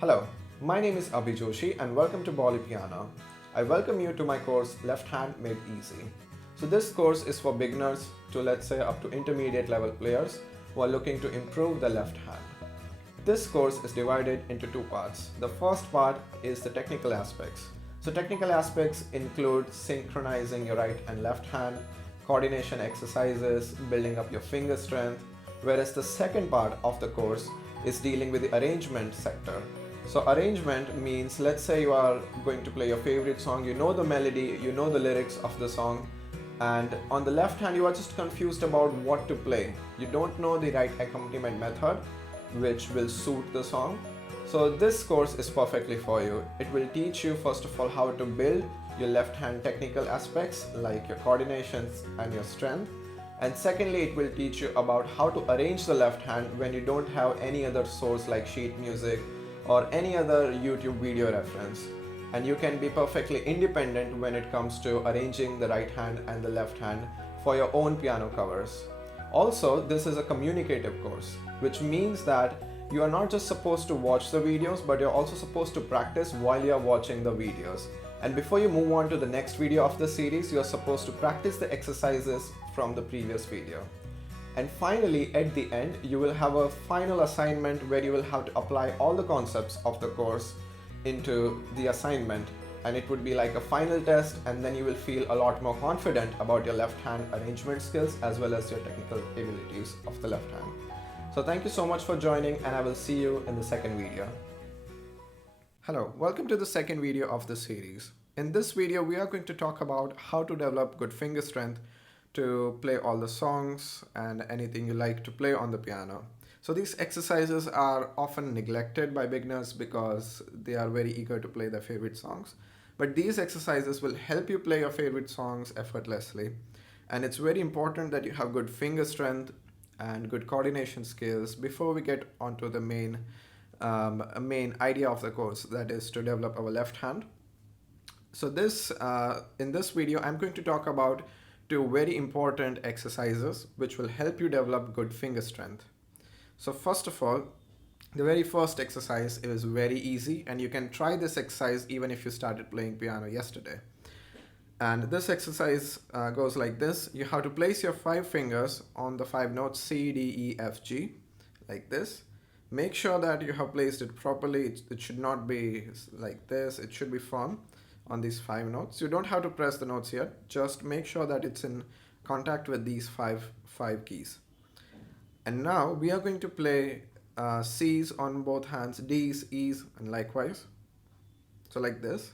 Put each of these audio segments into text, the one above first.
Hello, my name is Abhi Joshi and welcome to Bollypiano. I welcome you to my course Left Hand Made Easy. So this course is for beginners to let's say up to intermediate level players who are looking to improve the left hand. This course is divided into two parts. The first part is the technical aspects. So technical aspects include synchronizing your right and left hand, coordination exercises, building up your finger strength, whereas the second part of the course is dealing with the arrangement sector. So arrangement means, let's say you are going to play your favorite song, you know the melody, you know the lyrics of the song, and on the left hand you are just confused about what to play. You don't know the right accompaniment method which will suit the song. So this course is perfectly for you. It will teach you first of all how to build your left hand technical aspects like your coordinations and your strength. And secondly, it will teach you about how to arrange the left hand when you don't have any other source like sheet music or any other YouTube video reference. And you can be perfectly independent when it comes to arranging the right hand and the left hand for your own piano covers. Also, this is a communicative course, which means that you are not just supposed to watch the videos, but you're also supposed to practice while you're watching the videos. And before you move on to the next video of the series, you're supposed to practice the exercises from the previous video. And finally, at the end, you will have a final assignment where you will have to apply all the concepts of the course into the assignment. And it would be like a final test, and then you will feel a lot more confident about your left hand arrangement skills as well as your technical abilities of the left hand. So thank you so much for joining, and I will see you in the second video. Hello, welcome to the second video of the series. In this video, we are going to talk about how to develop good finger strength to play all the songs and anything you like to play on the piano. So these exercises are often neglected by beginners because they are very eager to play their favorite songs. But these exercises will help you play your favorite songs effortlessly. And it's very important that you have good finger strength and good coordination skills before we get onto the main idea of the course, that is to develop our left hand. So in this video, I'm going to talk about two very important exercises which will help you develop good finger strength. So first of all, the very first exercise is very easy, and you can try this exercise even if you started playing piano yesterday. And this exercise goes like this. You have to place your 5 fingers on the 5 notes C, D, E, F, G, like this. Make sure that you have placed it properly. It should not be like this. It should be firm on these 5 notes. You don't have to press the notes here. Just make sure that it's in contact with these five keys. And now we are going to play C's on both hands, D's, E's, and likewise. So like this.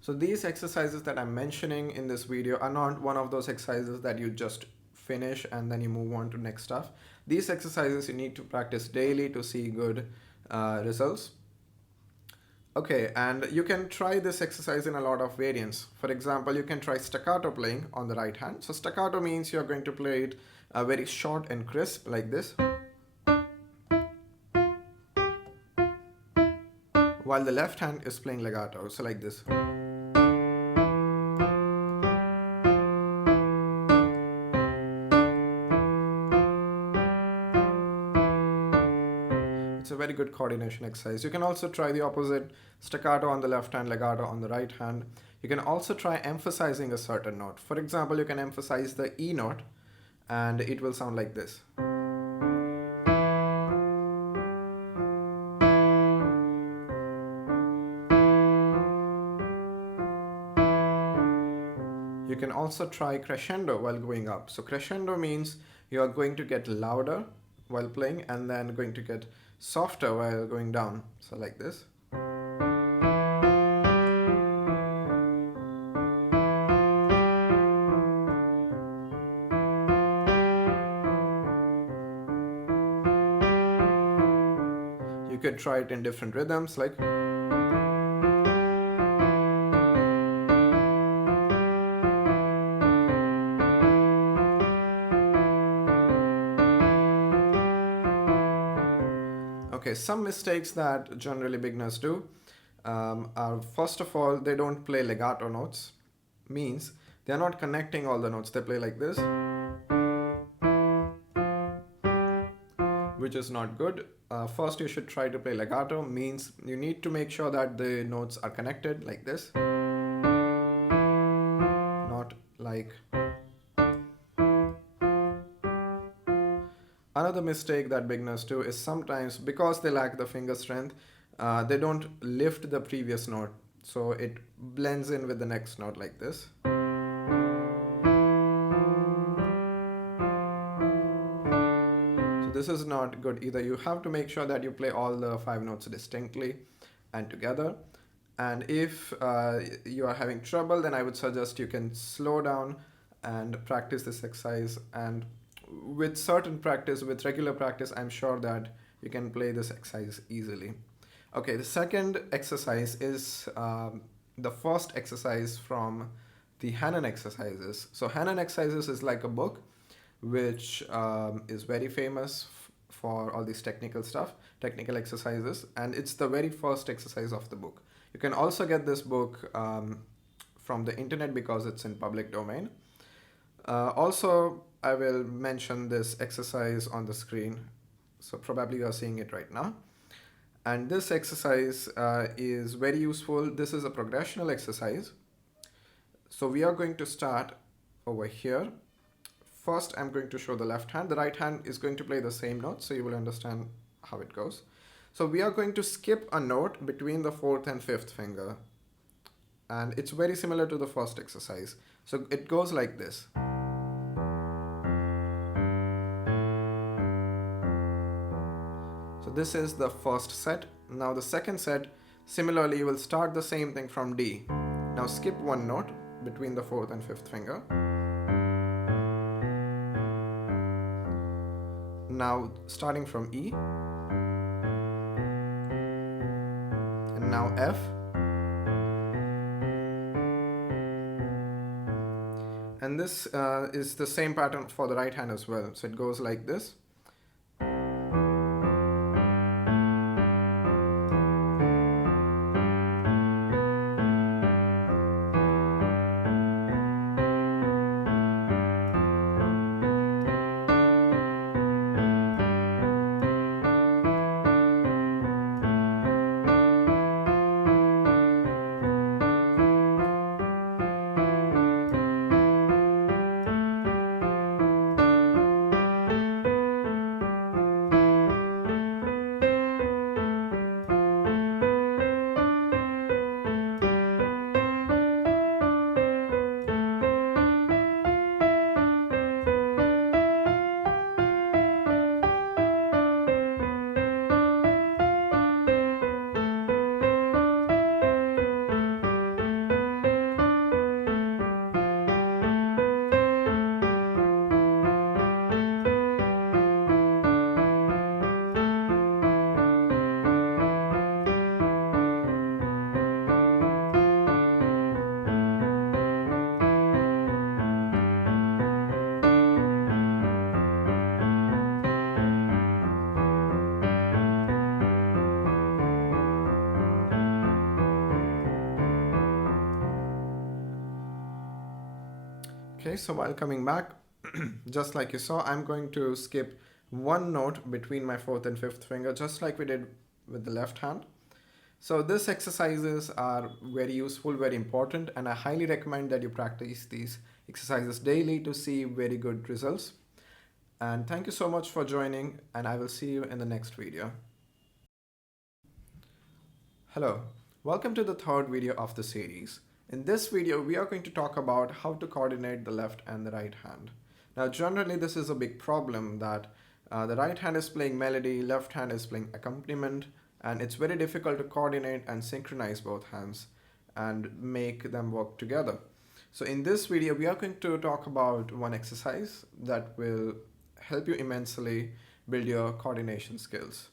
So these exercises that I'm mentioning in this video are not one of those exercises that you just finish and then you move on to next stuff. These exercises you need to practice daily to see good results. Okay, and you can try this exercise in a lot of variants. For example, you can try staccato playing on the right hand. So staccato means you're going to play it very short and crisp like this, while the left hand is playing legato, so like this. It's a very good coordination exercise. You can also try the opposite, staccato on the left hand, legato on the right hand. You can also try emphasizing a certain note. For example, you can emphasize the E note and it will sound like this. You can also try crescendo while going up. So crescendo means you are going to get louder while playing and then going to get softer while going down. So like this. You could try it in different rhythms like. Okay, Okay, some mistakes that generally beginners do are, first of all, they don't play legato notes. Means they're not connecting all the notes. They play like this, which is not good. First, you should try to play legato. Means you need to make sure that the notes are connected like this, not like. Another mistake that beginners do is sometimes, because they lack the finger strength, they don't lift the previous note, so it blends in with the next note like this. So this is not good either. You have to make sure that you play all the 5 notes distinctly and together. And if you are having trouble, then I would suggest you can slow down and practice this exercise. And with certain practice, with regular practice, I'm sure that you can play this exercise easily. Okay, the second exercise is the first exercise from the Hanon exercises. So Hanon exercises is like a book which is very famous for all these technical stuff, technical exercises, and it's the very first exercise of the book. You can also get this book from the internet because it's in public domain. Also, I will mention this exercise on the screen. So probably you are seeing it right now. And this exercise is very useful. This is a progressional exercise. So we are going to start over here. First, I'm going to show the left hand. The right hand is going to play the same note, so you will understand how it goes. So we are going to skip a note between the 4th and 5th finger. And it's very similar to the first exercise. So it goes like this. So this is the first set. Now the second set, similarly, you will start the same thing from D. Now skip one note between the 4th and 5th finger. Now starting from E. And now F. And this is the same pattern for the right hand as well. So it goes like this. Okay, so while coming back, just like you saw, I'm going to skip one note between my 4th and 5th finger, just like we did with the left hand. So these exercises are very useful, very important, and I highly recommend that you practice these exercises daily to see very good results. And thank you so much for joining, and I will see you in the next video. Hello, welcome to the third video of the series. In this video, we are going to talk about how to coordinate the left and the right hand. Now, generally, this is a big problem that the right hand is playing melody, left hand is playing accompaniment, and it's very difficult to coordinate and synchronize both hands and make them work together. So in this video, we are going to talk about one exercise that will help you immensely build your coordination skills.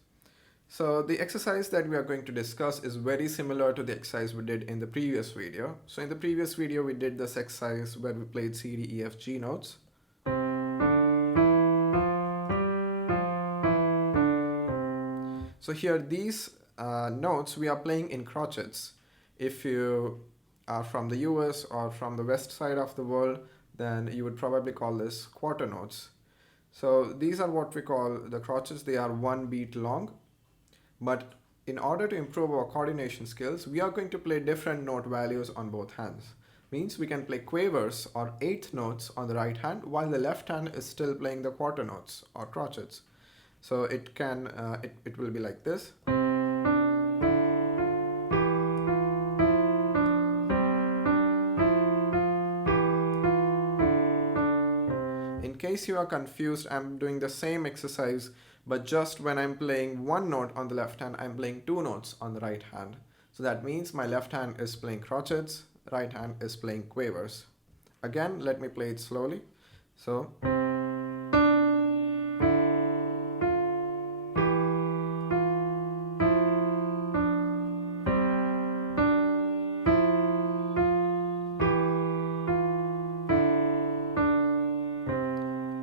So the exercise that we are going to discuss is very similar to the exercise we did in the previous video. So in the previous video, we did this exercise where we played C, D, E, F, G notes. So here these notes we are playing in crotchets. If you are from the US or from the west side of the world, then you would probably call this quarter notes. So these are what we call the crotchets. They are 1 beat long. But in order to improve our coordination skills, we are going to play different note values on both hands. Means we can play quavers or eighth notes on the right hand while the left hand is still playing the quarter notes or crotchets. So it will be like this. In case you are confused, I'm doing the same exercise, but just when I'm playing one note on the left hand, I'm playing two notes on the right hand. So that means my left hand is playing crotchets, right hand is playing quavers. Again, let me play it slowly. So.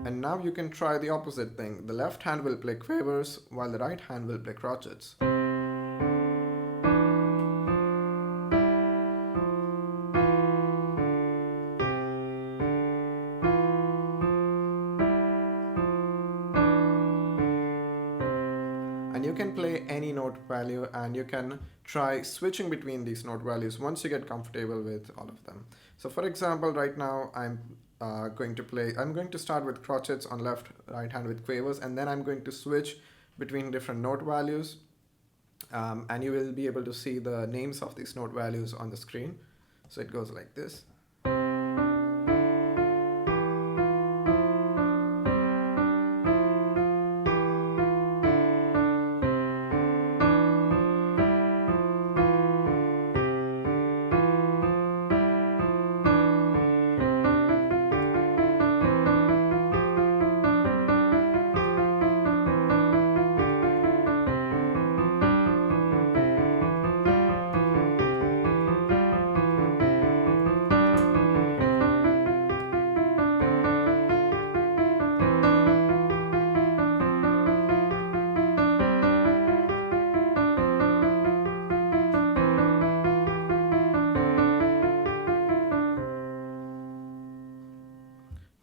And now you can try the opposite thing. The left hand will play quavers while the right hand will play crotchets. And you can play any note value and you can try switching between these note values once you get comfortable with all of them. So for example, right now I'm going to start with crotchets on left, right hand with quavers, and then I'm going to switch between different note values. And you will be able to see the names of these note values on the screen. So it goes like this.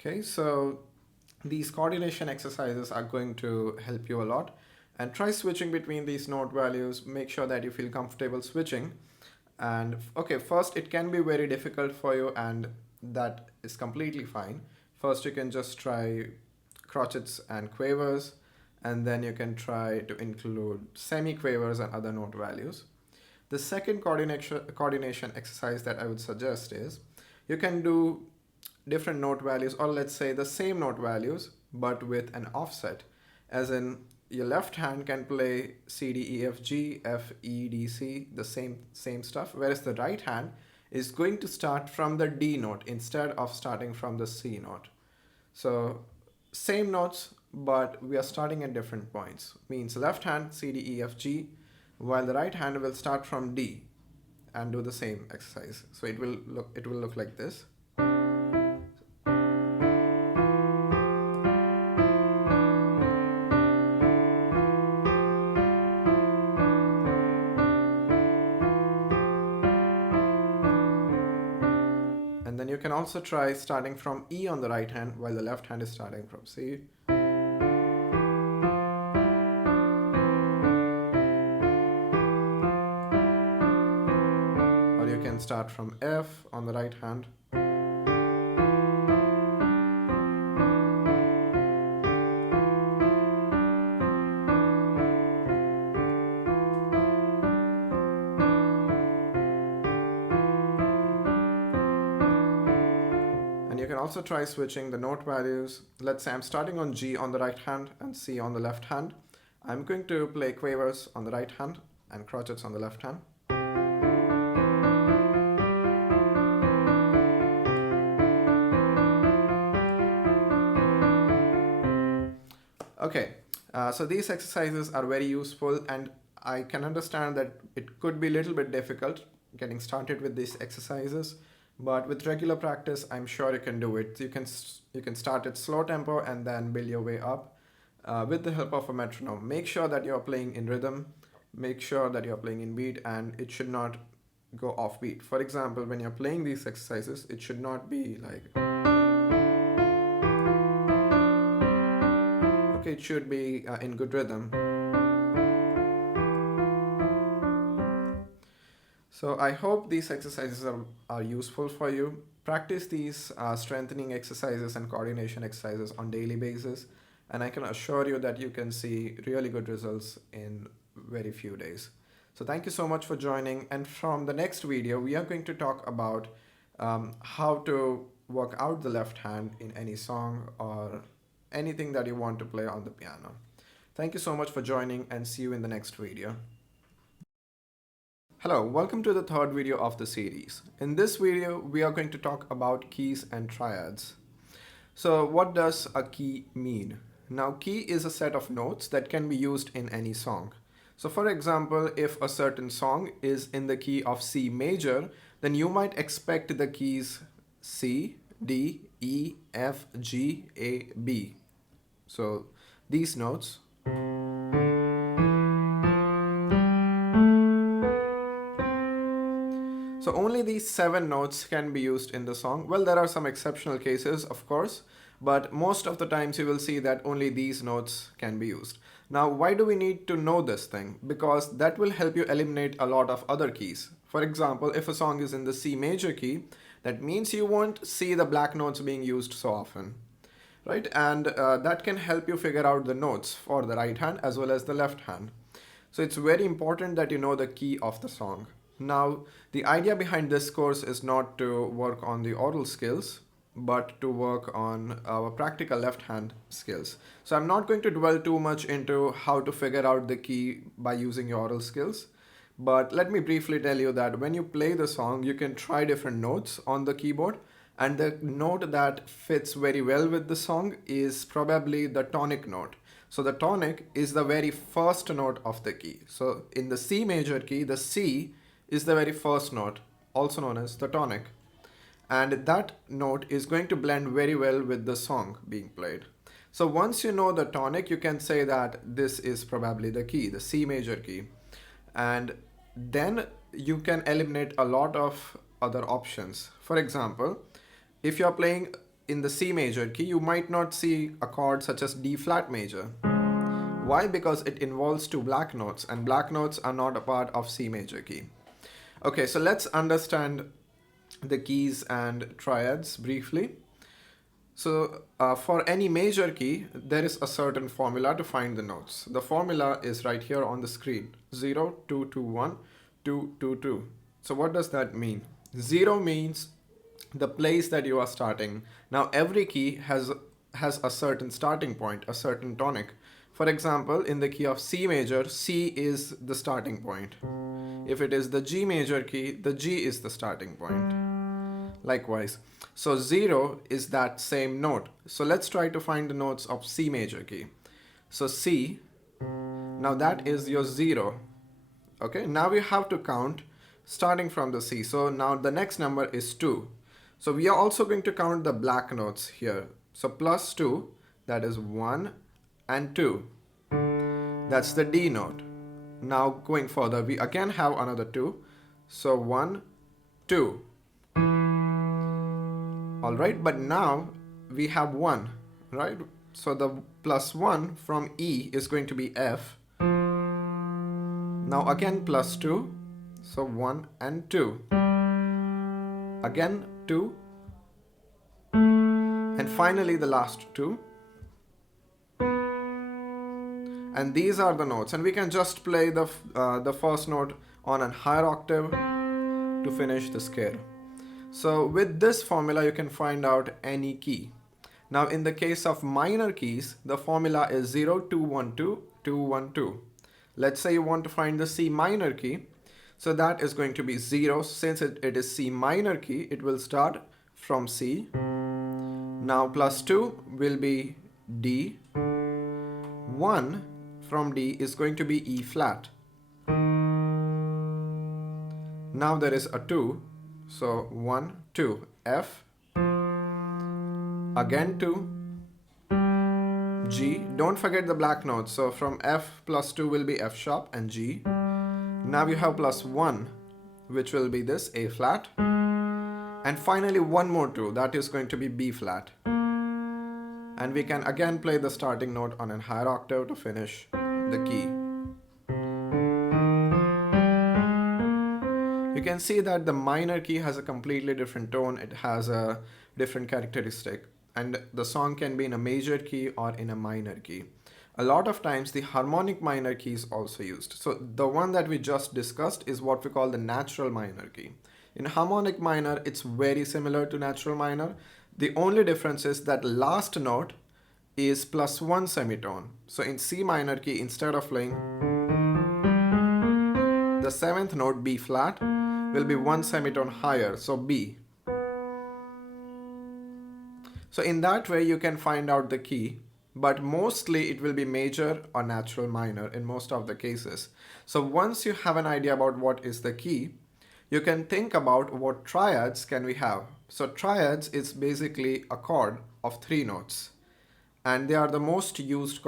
Okay, so these coordination exercises are going to help you a lot, and try switching between these note values. Make sure that you feel comfortable switching. And okay, first it can be very difficult for you, and that is completely fine. First you can just try crotchets and quavers, and then you can try to include semi-quavers and other note values. The second coordination exercise that I would suggest is you can do different note values, or let's say the same note values but with an offset, as in your left hand can play C, D, E, F, G, F, E, D, C, the same stuff, whereas the right hand is going to start from the D note instead of starting from the C note. So same notes, but we are starting at different points. Means left hand C, D, E, F, G, while the right hand will start from D and do the same exercise. So it will look like this. And then you can also try starting from E on the right hand while the left hand is starting from C. Or you can start from F on the right hand. You can also try switching the note values. Let's say I'm starting on G on the right hand and C on the left hand. I'm going to play quavers on the right hand and crotchets on the left hand. Okay, so these exercises are very useful, and I can understand that it could be a little bit difficult getting started with these exercises. But with regular practice, I'm sure you can do it. You can start at slow tempo and then build your way up. with the help of a metronome. Make sure that you're playing in rhythm, make sure that you're playing in beat, and it should not go off beat. For example, when you're playing these exercises, it should not be like, okay, it should be in good rhythm. So I hope these exercises are useful for you. Practice these strengthening exercises and coordination exercises on daily basis, and I can assure you that you can see really good results in very few days. So thank you so much for joining, and from the next video we are going to talk about how to work out the left hand in any song or anything that you want to play on the piano. Thank you so much for joining, and see you in the next video. Hello, welcome to the third video of the series. In this video, we are going to talk about keys and triads. So what does a key mean? Now, key is a set of notes that can be used in any song. So for example, if a certain song is in the key of C major, then you might expect the keys C, D, E, F, G, A, B. So these notes. So only these 7 notes can be used in the song. Well, there are some exceptional cases, of course, but most of the times you will see that only these notes can be used. Now, why do we need to know this thing? Because that will help you eliminate a lot of other keys. For example, if a song is in the C major key, that means you won't see the black notes being used so often, right? And that can help you figure out the notes for the right hand as well as the left hand. So it's very important that you know the key of the song. Now, the idea behind this course is not to work on the oral skills, but to work on our practical left hand skills. So I'm not going to dwell too much into how to figure out the key by using your oral skills. But let me briefly tell you that when you play the song, you can try different notes on the keyboard, and the note that fits very well with the song is probably the tonic note. So the tonic is the very first note of the key. So in the C major key, the C is the very first note, also known as the tonic. And that note is going to blend very well with the song being played. So once you know the tonic, you can say that this is probably the key, the C major key. And then you can eliminate a lot of other options. For example, if you're playing in the C major key, you might not see a chord such as D flat major. Why? Because it involves 2 black notes, and black notes are not a part of C major key. Okay, so let's understand the keys and triads briefly. So for any major key, there is a certain formula to find the notes. The formula is right here on the screen: 0, 2, 2, 1, 2, 2, 2. So what does that mean? 0 means the place that you are starting. Now every key has a certain starting point, a certain tonic. For example, in the key of C major, C is the starting point. If it is the G major key, the G is the starting point. Likewise. So 0 is that same note. So let's try to find the notes of C major key. So C, now that is your 0. Okay, now we have to count starting from the C. So now the next number is 2. So we are also going to count the black notes here. So plus 2, that is 1 and 2. That's the D note. Now going further, we again have another 2. So 1, 2. Alright, but now we have 1, right? So the plus 1 from E is going to be F. Now again plus 2. So 1 and 2. Again 2. And finally the last 2. And these are the notes, and we can just play the first note on a higher octave to finish the scale. So with this formula, you can find out any key. Now in the case of minor keys, the formula is 0, 2, 1, 2, 2, 1, 2. Let's say you want to find the C minor key. So that is going to be 0. Since it is C minor key, it will start from C. Now plus 2 will be D. 1 from D is going to be E flat. Now there is a 2. So 1, 2, F. Again 2. G. Don't forget the black notes. So from F plus 2 will be F sharp and G. Now you have plus 1, which will be this A flat. And finally one more 2, that is going to be B flat. And we can again play the starting note on a higher octave to finish the key. You can see that the minor key has a completely different tone. It has a different characteristic. And the song can be in a major key or in a minor key. A lot of times the harmonic minor key is also used. So the one that we just discussed is what we call the natural minor key. In harmonic minor, it's very similar to natural minor. The only difference is that last note is plus 1 semitone. So in C minor key, instead of playing the 7th note B flat, will be 1 semitone higher, so B. So in that way you can find out the key, but mostly it will be major or natural minor in most of the cases. So once you have an idea about what is the key, you can think about what triads can we have. So triads is basically a chord of 3 notes, and they are the most used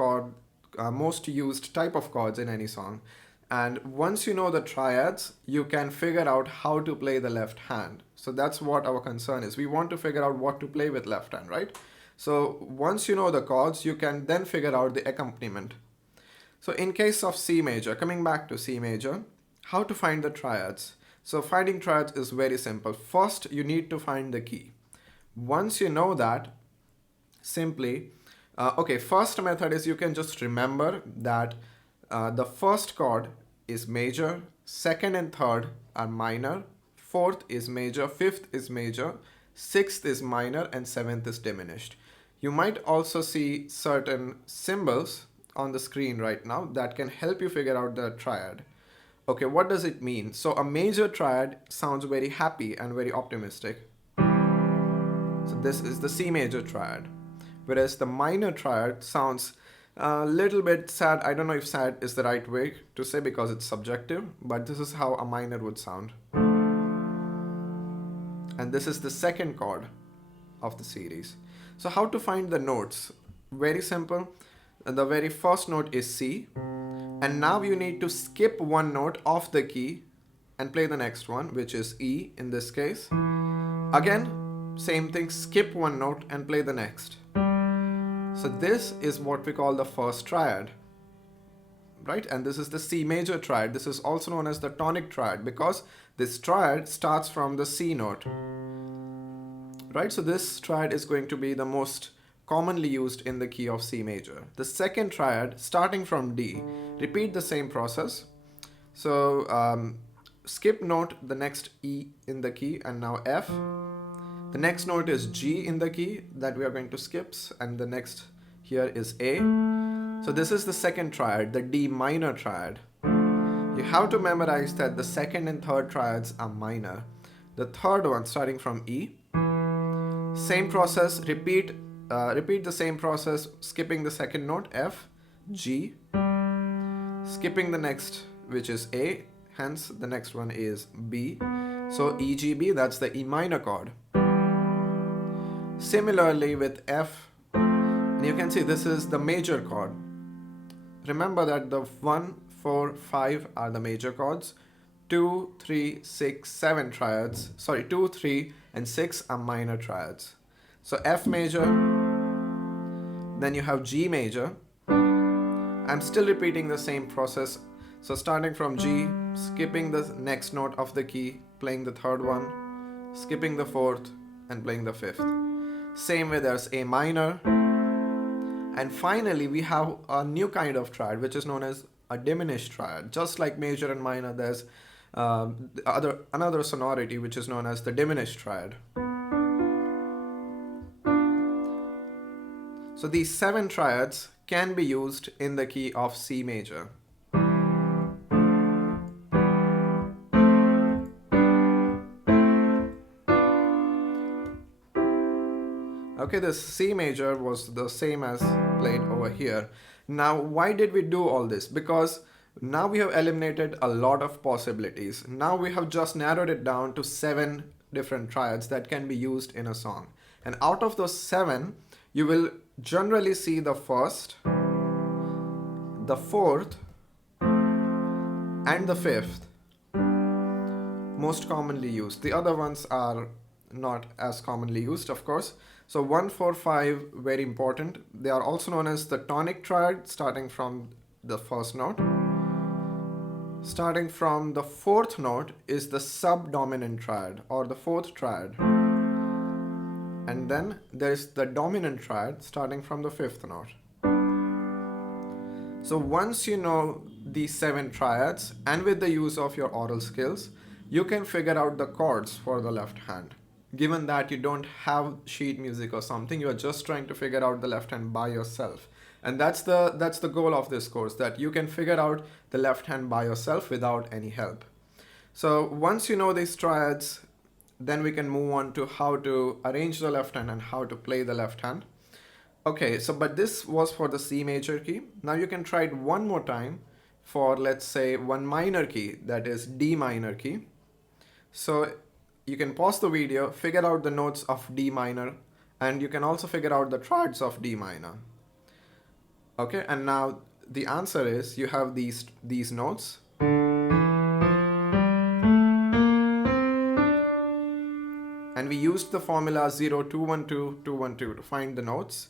type of chords in any song. And once you know the triads, you can figure out how to play the left hand. So that's what our concern is. We want to figure out what to play with left hand, right? So once you know the chords, you can then figure out the accompaniment. So in case of C major, coming back to C major, how to find the triads? So finding triads is very simple. First, you need to find the key. Once you know that, simply, first method is you can just remember that the first chord is major, second and third are minor, fourth is major, fifth is major, sixth is minor, and seventh is diminished. You might also see certain symbols on the screen right now that can help you figure out the triad. Okay, what does it mean? So a major triad sounds very happy and very optimistic. So this is the C major triad. Whereas the minor triad sounds a little bit sad. I don't know if sad is the right way to say because it's subjective, but this is how a minor would sound. And this is the second chord of the series. So how to find the notes? Very simple. The very first note is C. And now you need to skip one note off the key and play the next one, which is E in this case. Again, same thing, skip one note and play the next. So this is what we call the first triad, right? And this is the C major triad. This is also known as the tonic triad because this triad starts from the C note, right? So this triad is going to be the most commonly used in the key of C major. The second triad, starting from D, repeat the same process. So skip note the next E in the key and now F. The next note is G in the key that we are going to skip, and the next here is A. So this is the second triad, the D minor triad. You have to memorize that the second and third triads are minor. The third one starting from E. Same process, repeat the same process, skipping the second note F, G, skipping the next which is A, hence the next one is B. So E, G, B, that's the E minor chord. Similarly with F, and you can see this is the major chord. Remember that the 1, 4, 5 are the major chords. 2, 3, 6, 7 triads. Sorry, 2, 3, and 6 are minor triads. So F major, then you have G major. I'm still repeating the same process. So starting from G, skipping the next note of the key, playing the third one, skipping the fourth, and playing the fifth. Same way there's A minor. And finally we have a new kind of triad which is known as a diminished triad. Just like major and minor, there's another sonority which is known as the diminished triad. So these 7 triads can be used in the key of C major. Okay, this C major was the same as played over here. Now, why did we do all this? Because now we have eliminated a lot of possibilities. Now we have just narrowed it down to 7 different triads that can be used in a song. And out of those 7, you will generally see the first, the fourth, and the fifth most commonly used. The other ones are not as commonly used, of course. So 1, 4, 5, very important. They are also known as the tonic triad, starting from the first note. Starting from the fourth note is the subdominant triad or the fourth triad. And then there's the dominant triad starting from the fifth note. So once you know these 7 triads, and with the use of your oral skills, you can figure out the chords for the left hand. Given that you don't have sheet music or something, you are just trying to figure out the left hand by yourself. And that's the goal of this course, that you can figure out the left hand by yourself without any help. So once you know these triads, then we can move on to how to arrange the left hand and how to play the left hand. Okay, so but this was for the C major key. Now you can try it one more time for, let's say, one minor key, that is D minor key. So you can pause the video, figure out the notes of D minor, and you can also figure out the triads of D minor. Okay, and now the answer is you have these notes. And we used the formula 0, 2, 1, 2, 2, 1, 2 to find the notes.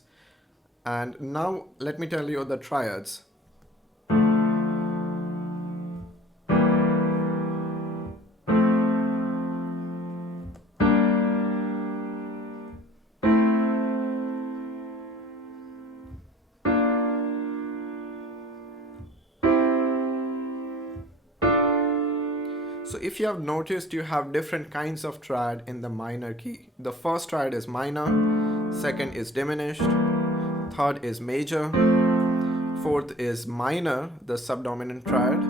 And now let me tell you the triads. So if you have noticed, you have different kinds of triad in the minor key. The first triad is minor, second is diminished, third is major, fourth is minor, the subdominant triad.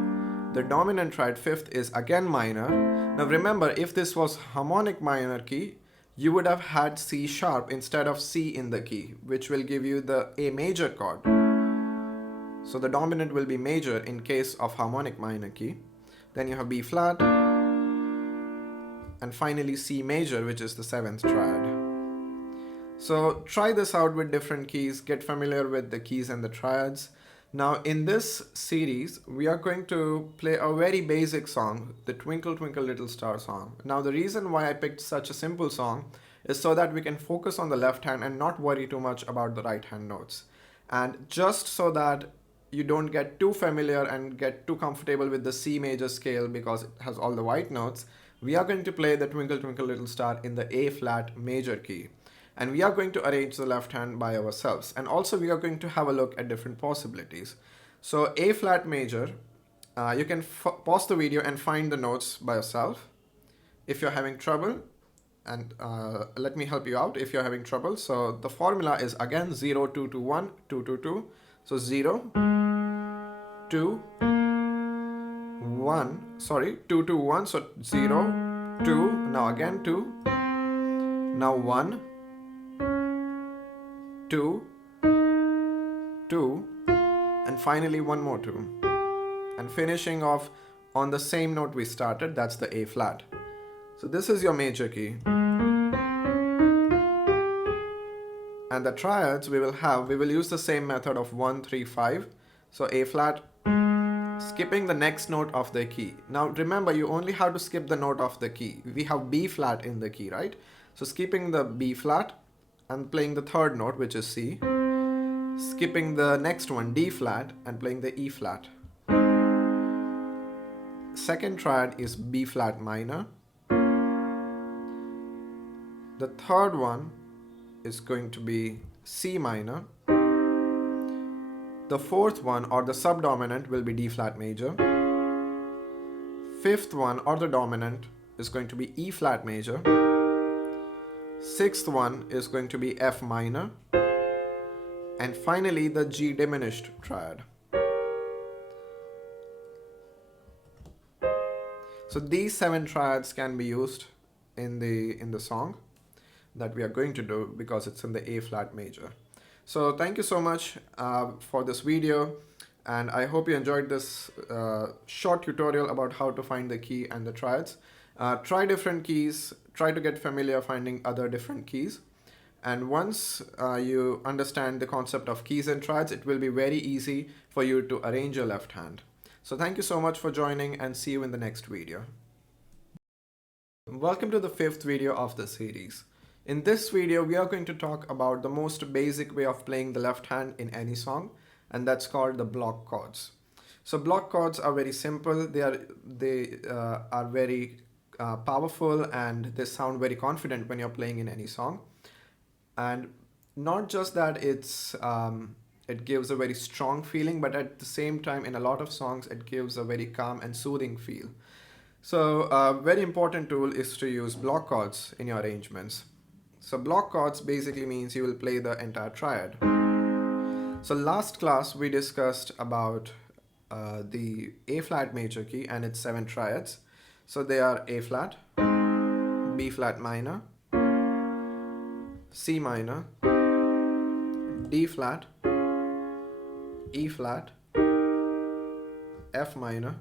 The dominant triad, fifth, is again minor. Now remember, if this was harmonic minor key, you would have had C sharp instead of C in the key, which will give you the A major chord. So the dominant will be major in case of harmonic minor key. Then you have B flat, and finally C major, which is the 7th triad. So try this out with different keys, get familiar with the keys and the triads. Now in this series, we are going to play a very basic song, the Twinkle Twinkle Little Star song. Now the reason why I picked such a simple song is so that we can focus on the left hand and not worry too much about the right hand notes. And just so that you don't get too familiar and get too comfortable with the C major scale because it has all the white notes, we are going to play the Twinkle Twinkle Little Star in the A flat major key. And we are going to arrange the left hand by ourselves. And also we are going to have a look at different possibilities. So A flat major, you can pause the video and find the notes by yourself. If you're having trouble, and let me help you out if you're having trouble. So the formula is again 0, 2, 2, 1, 2, 2, 2. So 0, 2, 1, sorry, 2, 2, 1, so 0, 2, now again 2, now 1, 2, 2, and finally one more 2. And finishing off on the same note we started, that's the A flat. So this is your major key. And the triads we will use the same method of 1, 3, 5. So A flat, skipping the next note of the key. Now remember, you only have to skip the note of the key. We have B flat in the key, right? So skipping the B flat and playing the third note, which is C. Skipping the next one, D flat, and playing the E flat. Second triad is B flat minor. The third one is going to be C minor. The fourth one, or the subdominant, will be D flat major. Fifth one, or the dominant, is going to be E flat major. Sixth one is going to be F minor. And finally the G diminished triad. So these 7 triads can be used in the song that we are going to do because it's in the A flat major. So thank you so much for this video, and I hope you enjoyed this short tutorial about how to find the key and the triads. Try different keys, try to get familiar finding other different keys, And once you understand the concept of keys and triads, it will be very easy for you to arrange your left hand. So thank you so much for joining, and see you in the next video. Welcome to the 5th video of the series. In this video, we are going to talk about the most basic way of playing the left hand in any song, and that's called the block chords. So block chords are very simple. They are very powerful, and they sound very confident when you're playing in any song. And not just that it gives a very strong feeling, but at the same time, in a lot of songs, it gives a very calm and soothing feel. So a very important tool is to use block chords in your arrangements. So block chords basically means you will play the entire triad. So last class we discussed about the A flat major key and its 7 triads. So they are A flat, B flat minor, C minor, D flat, E flat, F minor,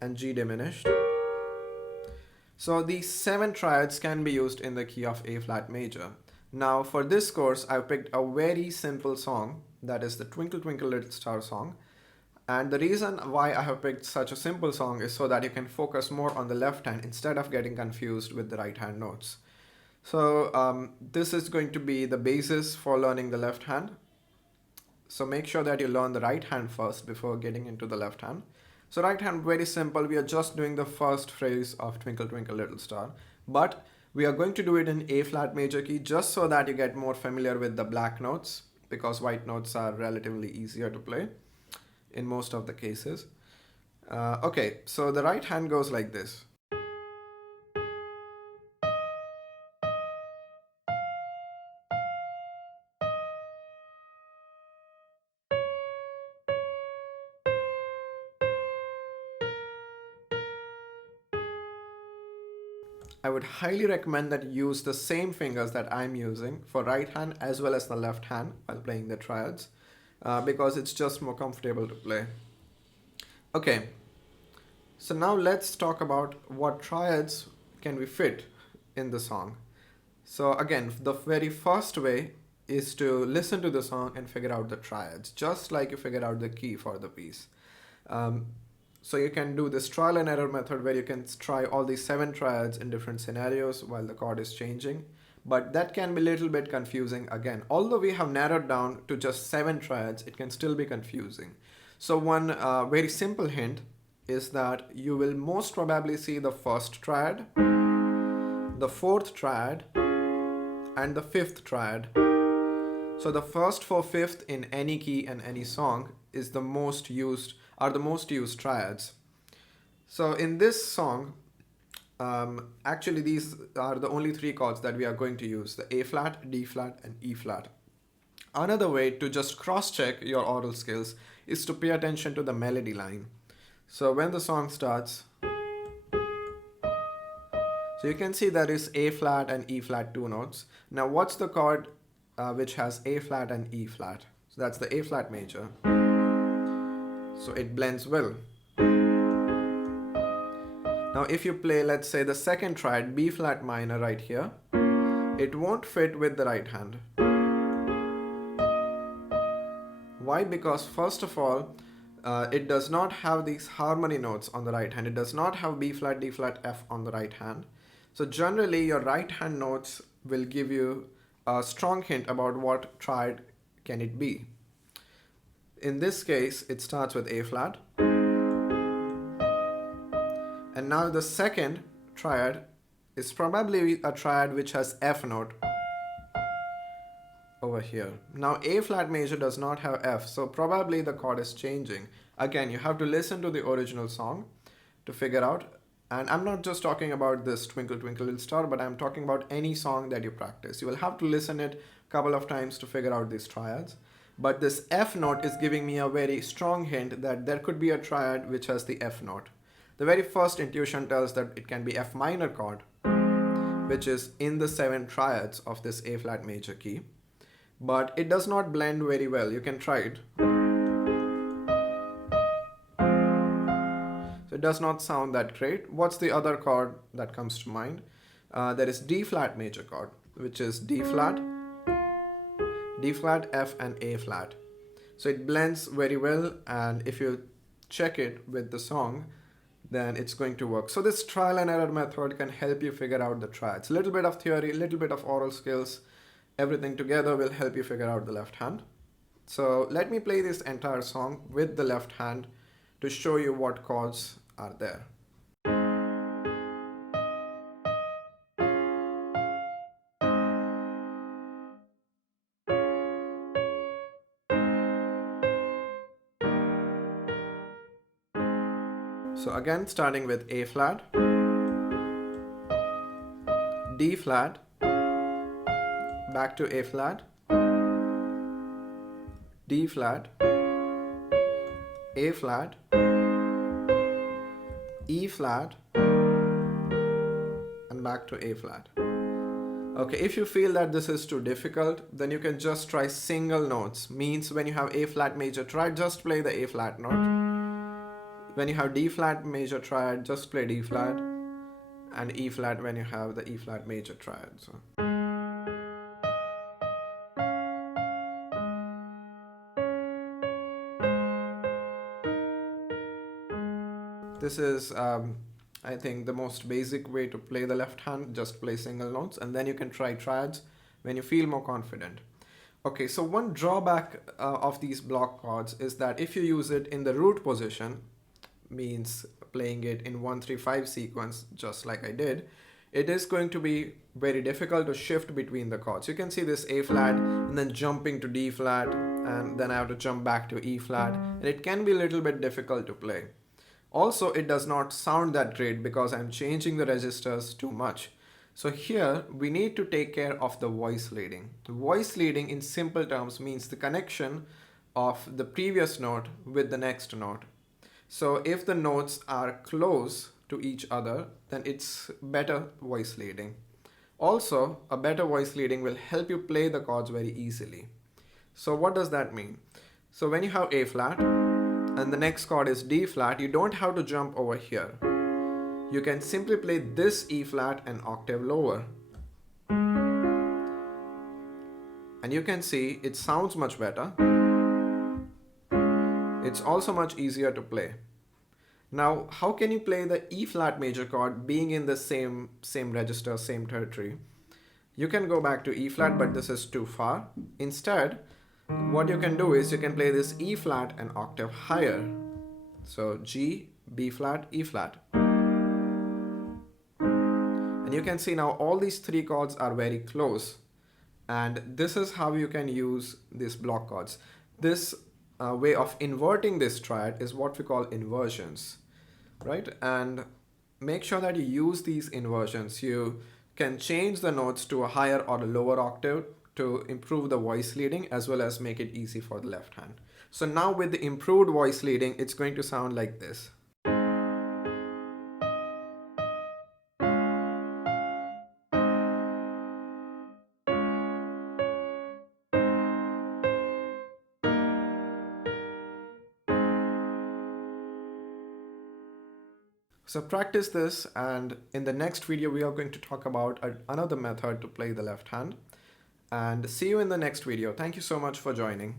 and G diminished. So these 7 triads can be used in the key of A flat major. Now for this course, I've picked a very simple song, that is the Twinkle Twinkle Little Star song. And the reason why I have picked such a simple song is so that you can focus more on the left hand instead of getting confused with the right hand notes. So this is going to be the basis for learning the left hand. So make sure that you learn the right hand first before getting into the left hand. So right hand, very simple. We are just doing the first phrase of Twinkle Twinkle Little Star, but we are going to do it in A flat major key just so that you get more familiar with the black notes, because white notes are relatively easier to play in most of the cases. Okay, so the right hand goes like this. I would highly recommend that you use the same fingers that I'm using for right hand as well as the left hand while playing the triads, because it's just more comfortable to play. Okay, so now let's talk about what triads can we fit in the song. So again, the very first way is to listen to the song and figure out the triads, just like you figure out the key for the piece. So you can do this trial and error method where you can try all these 7 triads in different scenarios while the chord is changing. But that can be a little bit confusing again. Although we have narrowed down to just 7 triads, it can still be confusing. So one very simple hint is that you will most probably see the first triad, the 4th triad, and the 5th triad. So the first 4 5th in any key and any song is the most used triads. So in this song, actually these are the only 3 chords that we are going to use: the A flat, D flat, and E flat. Another way to just cross-check your oral skills is to pay attention to the melody line. So when the song starts, so you can see there is A flat and E flat 2 notes. Now what's the chord which has A flat and E flat? So that's the A flat major. So it blends well. Now if you play, let's say, the second triad, B flat minor right here, it won't fit with the right hand. Why? Because first of all, it does not have these harmony notes on the right hand. It does not have B flat, D flat, F on the right hand. So generally your right hand notes will give you a strong hint about what triad can it be. In this case, it starts with A flat. And now the second triad is probably a triad which has F note over here. Now A flat major does not have F, so probably the chord is changing. Again, you have to listen to the original song to figure out. And I'm not just talking about this Twinkle Twinkle Little Star, but I'm talking about any song that you practice. You will have to listen it a couple of times to figure out these triads. But this F note is giving me a very strong hint that there could be a triad which has the F note. The very first intuition tells that it can be F minor chord, which is in the 7 triads of this A flat major key. But it does not blend very well. You can try it. So it does not sound that great. What's the other chord that comes to mind? There is D flat major chord. which is D flat, F and A flat. So it blends very well, and if you check it with the song, then it's going to work. So this trial and error method can help you figure out the triads. A little bit of theory, a little bit of oral skills, everything together will help you figure out the left hand. So let me play this entire song with the left hand to show you what chords are there. So again, starting with A flat, D flat, back to A flat, D flat, A flat, E flat, and back to A flat. Okay, if you feel that this is too difficult, then you can just try single notes. Means when you have A flat major triad, just play the A flat note. When you have D flat major triad, just play D flat, and E flat when you have the E flat major triad. So this is I think the most basic way to play the left hand. Just play single notes, and then you can try triads when you feel more confident. Okay, so one drawback of these block chords is that if you use it in the root position, means playing it in 1-3-5 sequence, just like I did, it is going to be very difficult to shift between the chords. You can see this A flat and then jumping to D flat, and then I have to jump back to E flat, and it can be a little bit difficult to play. Also, it does not sound that great because I'm changing the registers too much. So here we need to take care of the voice leading. The voice leading in simple terms means the connection of the previous note with the next note. So if the notes are close to each other, then it's better voice leading. Also, a better voice leading will help you play the chords very easily. So what does that mean? So when you have A flat and the next chord is D flat, you don't have to jump over here. You can simply play this E flat an octave lower. And you can see it sounds much better. It's also much easier to play. Now, how can you play the E flat major chord being in the same register, same territory? You can go back to E flat, but this is too far. Instead, what you can do is you can play this E flat an octave higher. So G, B flat, E flat. And you can see now all these three chords are very close. And this is how you can use these block chords. This way of inverting this triad is what we call inversions, right? And make sure that you use these inversions. You can change the notes to a higher or a lower octave to improve the voice leading as well as make it easy for the left hand. So now with the improved voice leading, it's going to sound like this. So practice this, and in the next video we are going to talk about another method to play the left hand. And see you in the next video. Thank you so much for joining.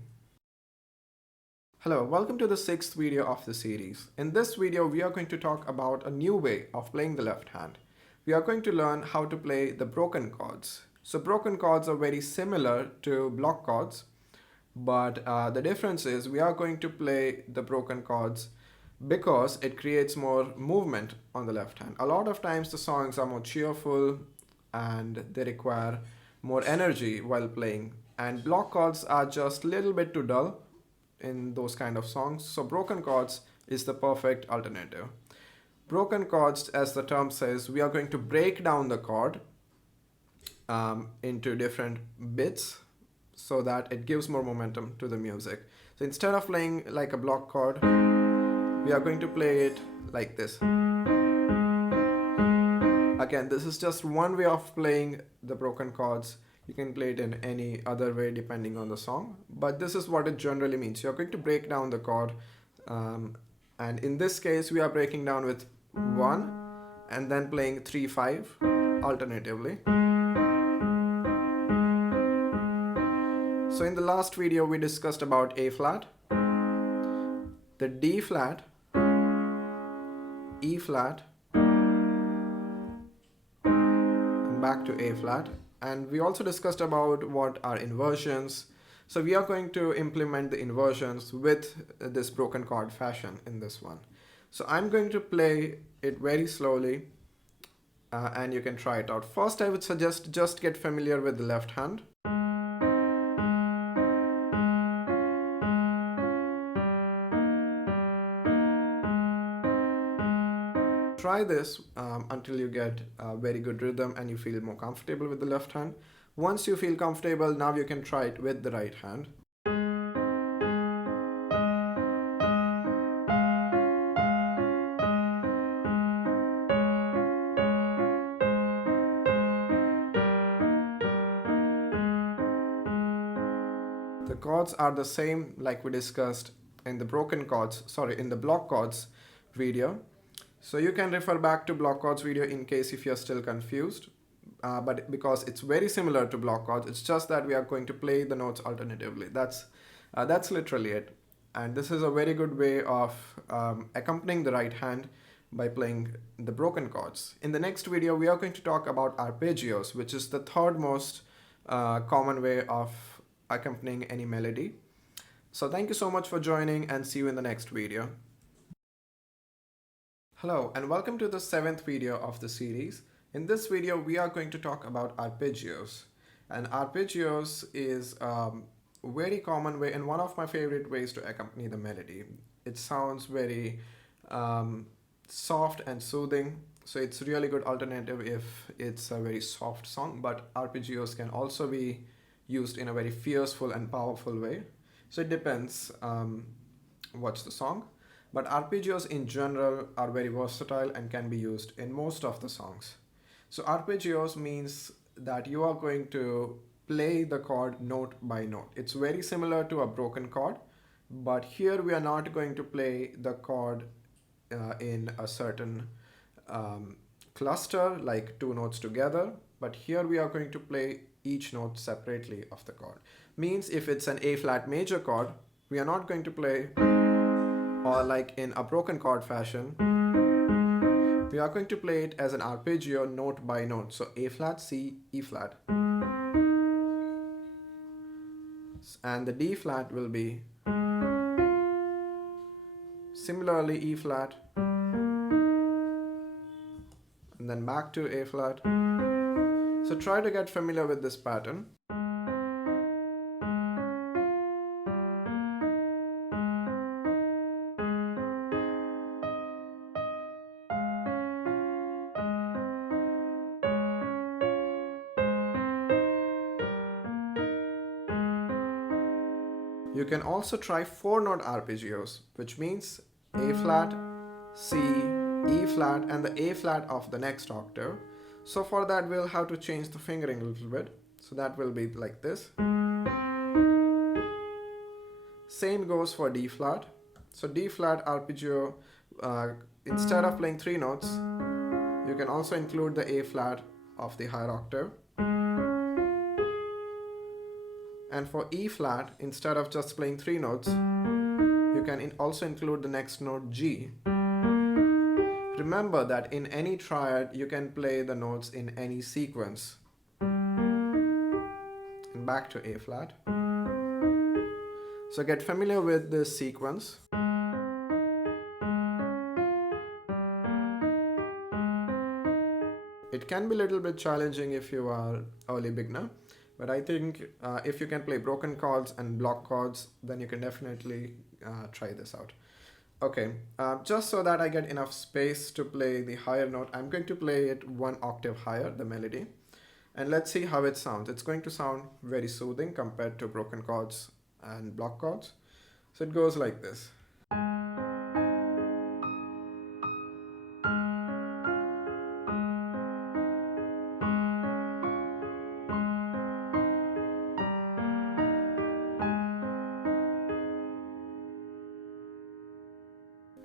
Hello, welcome to the 6th video of the series. In this video we are going to talk about a new way of playing the left hand. We are going to learn how to play the broken chords. So broken chords are very similar to block chords, but the difference is we are going to play the broken chords because it creates more movement on the left hand. A lot of times the songs are more cheerful and they require more energy while playing, and block chords are just a little bit too dull in those kind of songs. So broken chords is the perfect alternative. Broken chords, as the term says, we are going to break down the chord into different bits so that it gives more momentum to the music. So instead of playing like a block chord, we are going to play it like this. Again, this is just one way of playing the broken chords. You can play it in any other way depending on the song, but this is what it generally means. You're going to break down the chord, and in this case we are breaking down with 1 and then playing 3-5 alternatively. So in the last video we discussed about A flat, the D flat, E flat, and back to A flat. And we also discussed about what are inversions. So we are going to implement the inversions with this broken chord fashion in this one. So I'm going to play it very slowly and you can try it out. First I would suggest just get familiar with the left hand. Try this until you get a very good rhythm and you feel more comfortable with the left hand. Once you feel comfortable, now you can try it with the right hand. The chords are the same like we discussed in the in the block chords video. So you can refer back to block chords video in case if you're still confused. But because it's very similar to block chords, it's just that we are going to play the notes alternatively. That's literally it. And this is a very good way of accompanying the right hand by playing the broken chords. In the next video, we are going to talk about arpeggios, which is the third most common way of accompanying any melody. So thank you so much for joining and see you in the next video. Hello and welcome to the 7th video of the series. In this video we are going to talk about arpeggios, and arpeggios is a very common way and one of my favorite ways to accompany the melody. It sounds very soft and soothing, so it's really good alternative if it's a very soft song, but arpeggios can also be used in a very fierceful and powerful way. So it depends what's the song. But arpeggios in general are very versatile and can be used in most of the songs. So arpeggios means that you are going to play the chord note by note. It's very similar to a broken chord, but here we are not going to play the chord in a certain cluster like 2 notes together, but here we are going to play each note separately of the chord. Means if it's an A flat major chord, we are not going to play or like in a broken chord fashion, we are going to play it as an arpeggio note by note. So A flat, C, E flat. And the D flat will be similarly E flat. And then back to A flat. So try to get familiar with this pattern. You can also try 4-note arpeggios, which means A flat, C, E flat, and the A flat of the next octave. So for that we'll have to change the fingering a little bit. So that will be like this. Same goes for D flat. So D flat arpeggio, instead of playing 3 notes, you can also include the A flat of the higher octave. And for E flat, instead of just playing 3 notes, you can also include the next note G. Remember that in any triad, you can play the notes in any sequence. And back to A flat. So get familiar with this sequence. It can be a little bit challenging if you are early beginner. But I think if you can play broken chords and block chords, then you can definitely try this out. Okay, just so that I get enough space to play the higher note, I'm going to play it 1 octave higher, the melody. And let's see how it sounds. It's going to sound very soothing compared to broken chords and block chords. So it goes like this.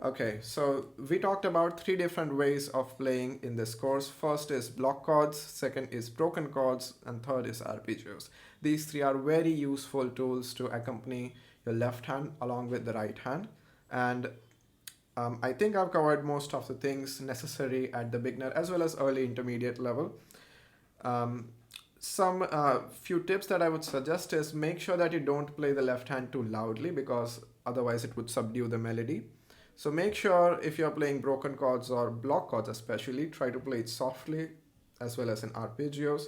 Okay, so we talked about three different ways of playing in this course. First is block chords, second is broken chords, and third is arpeggios. These three are very useful tools to accompany your left hand along with the right hand. And I think I've covered most of the things necessary at the beginner as well as early intermediate level. Um, some few tips that I would suggest is make sure that you don't play the left hand too loudly because otherwise it would subdue the melody. So make sure if you're playing broken chords or block chords especially, try to play it softly as well as in arpeggios,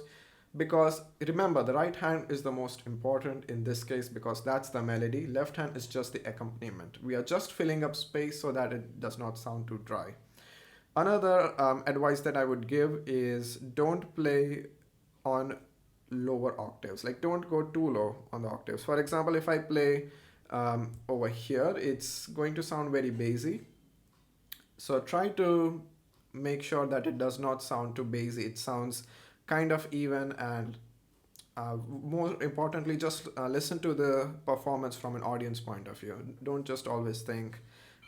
because remember the right hand is the most important in this case because that's the melody. Left hand is just the accompaniment. We are just filling up space so that it does not sound too dry. Another advice that I would give is don't play on lower octaves. Like don't go too low on the octaves. For example, if I play over here, it's going to sound very bassy. So try to make sure that it does not sound too bassy. It sounds kind of even, and more importantly, just listen to the performance from an audience point of view. Don't just always think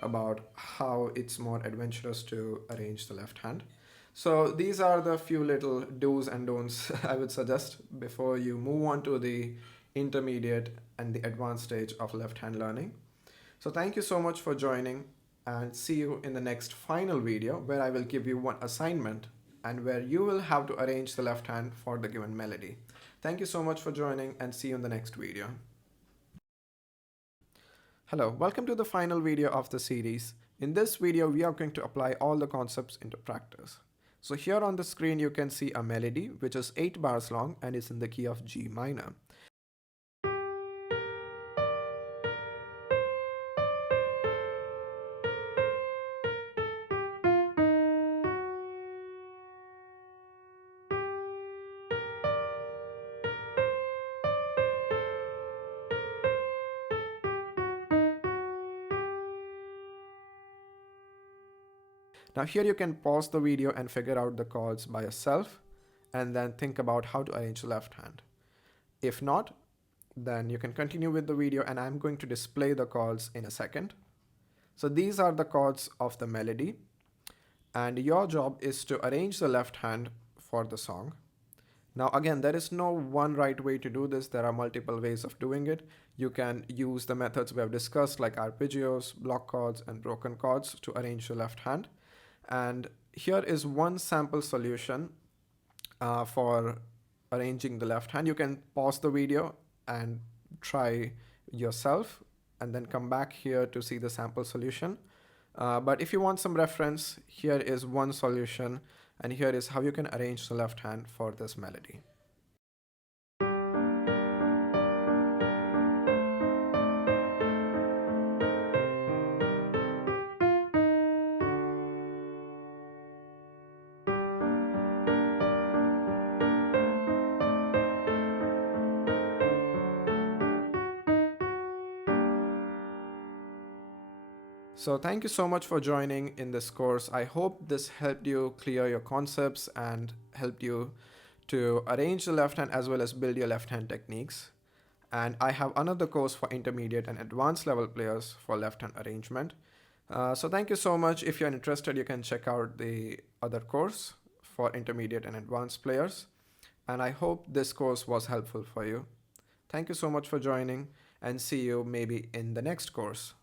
about how it's more adventurous to arrange the left hand. So these are the few little do's and don'ts I would suggest before you move on to the intermediate and the advanced stage of left hand learning. So thank you so much for joining, and see you in the next final video where I will give you one assignment and where you will have to arrange the left hand for the given melody. Thank you so much for joining, and see you in the next video. Hello, welcome to the final video of the series. In this video, we are going to apply all the concepts into practice. So here on the screen, you can see a melody which is 8 bars long and is in the key of G minor. Now here you can pause the video and figure out the chords by yourself and then think about how to arrange the left hand. If not, then you can continue with the video and I'm going to display the chords in a second. So these are the chords of the melody, and your job is to arrange the left hand for the song. Now again, there is no one right way to do this. There are multiple ways of doing it. You can use the methods we have discussed like arpeggios, block chords, and broken chords to arrange the left hand. And here is one sample solution for arranging the left hand. You can pause the video and try yourself and then come back here to see the sample solution. But if you want some reference, here is one solution, and here is how you can arrange the left hand for this melody. So thank you so much for joining in this course. I hope this helped you clear your concepts and helped you to arrange the left hand as well as build your left hand techniques. And I have another course for intermediate and advanced level players for left hand arrangement. So thank you so much. If you're interested, you can check out the other course for intermediate and advanced players. And I hope this course was helpful for you. Thank you so much for joining, and see you maybe in the next course.